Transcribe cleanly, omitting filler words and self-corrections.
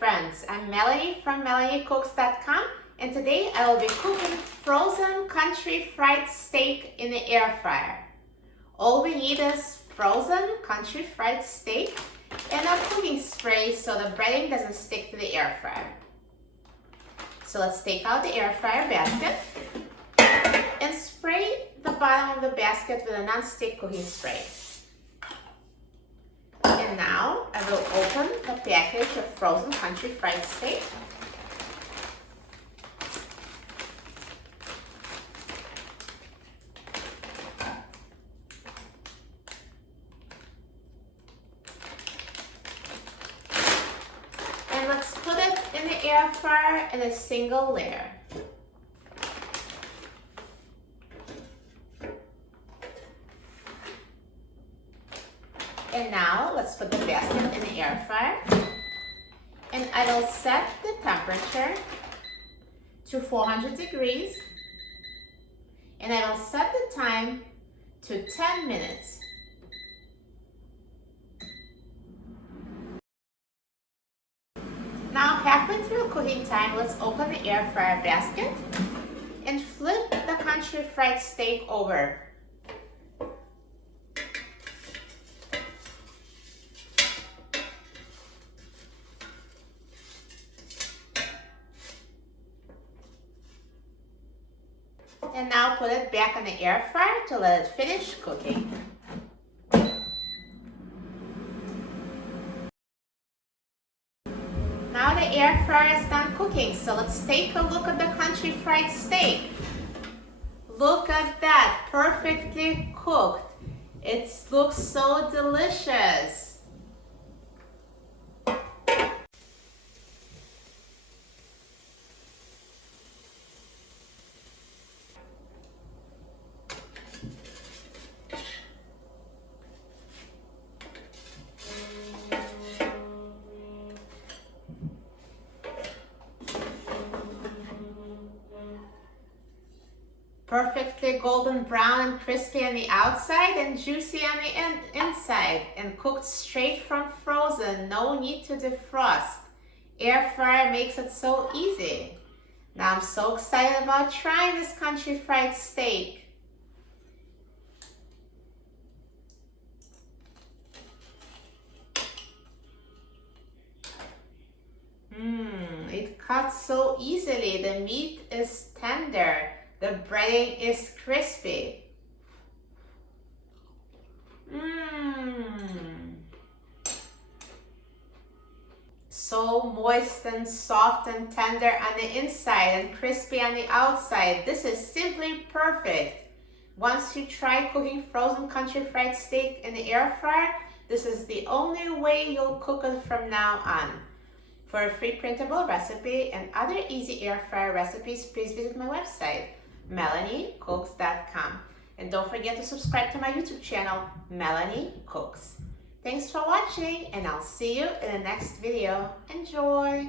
friends, I'm Melanie from MelanieCooks.com, and today I will be cooking frozen country fried steak in the air fryer. All we need is frozen country fried steak and a cooking spray so the breading doesn't stick to the air fryer. So let's take out the air fryer basket and spray the bottom of the basket with a non-stick cooking spray. And now I will open the package of frozen country fried steak. And let's put it in the air fryer in a single layer. And now let's put the basket in the air fryer, and I will set the temperature to 400 degrees, and I will set the time to 10 minutes. Now halfway through cooking time, let's open the air fryer basket and flip the country fried steak over. And now put it back in the air fryer to let it finish cooking. Now the air fryer is done cooking, so let's take a look at the country fried steak. Look at that, perfectly cooked. It looks so delicious. Perfectly golden brown and crispy on the outside and juicy on the inside, and cooked straight from frozen. No need to defrost. Air fryer makes it so easy. Now I'm so excited about trying this country fried steak. It cuts so easily. The meat is tender. The breading is crispy. So moist and soft and tender on the inside and crispy on the outside. This is simply perfect. Once you try cooking frozen country fried steak in the air fryer, this is the only way you'll cook it from now on. For a free printable recipe and other easy air fryer recipes, please visit my website, MelanieCooks.com. And don't forget to subscribe to my YouTube channel, Melanie Cooks. Thanks for watching, and I'll see you in the next video. Enjoy!